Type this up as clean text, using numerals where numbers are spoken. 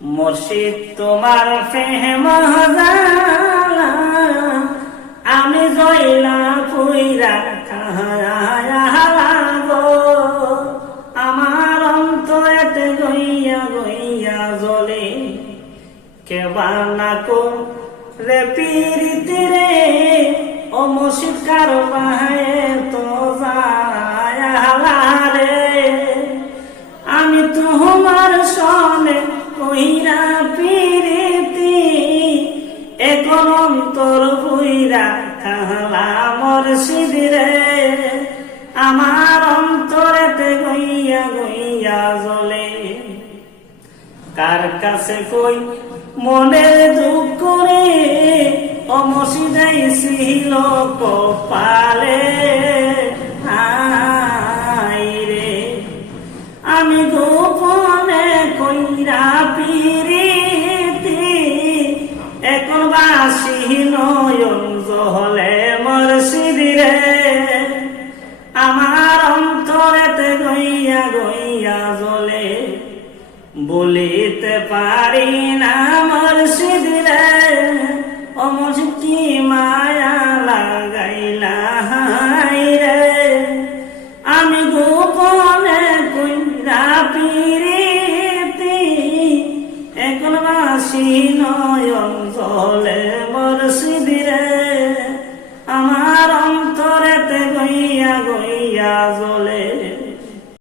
মুর্শিদ তোমার প্রেম জালা আমি জয়লা পুইরা গো আমার অন্তরেতে গইয়া গইয়া জ্বলে কেবা না কো রে পীরিতি রে ও মুর্শিদ কারবাহে তো যায় রে আমি তোমার সনে কইরা পীরিতি এখন অন্তর ভুইরা খালা মুর্শিদ রে আমার অন্তরেতে গইয়া গইয়া জ্বলে কার কাছে কই মনের দুঃখ রে ও মুর্শিদ ছিল কপালে রে আমি গোপনে কইরা পীরিতি এখন বাসি নয়ন জহলে মুর্শিদ রে আমার অন্তরেতে গইয়া গইয়া জ্বলে বলিতে পারি না মুর্শিদ রে ও মুর্শিদ কি মায়া লাগাইলা রে আমি গোপনে কইরা পীরিতি এখন বাসি নয়ন জলে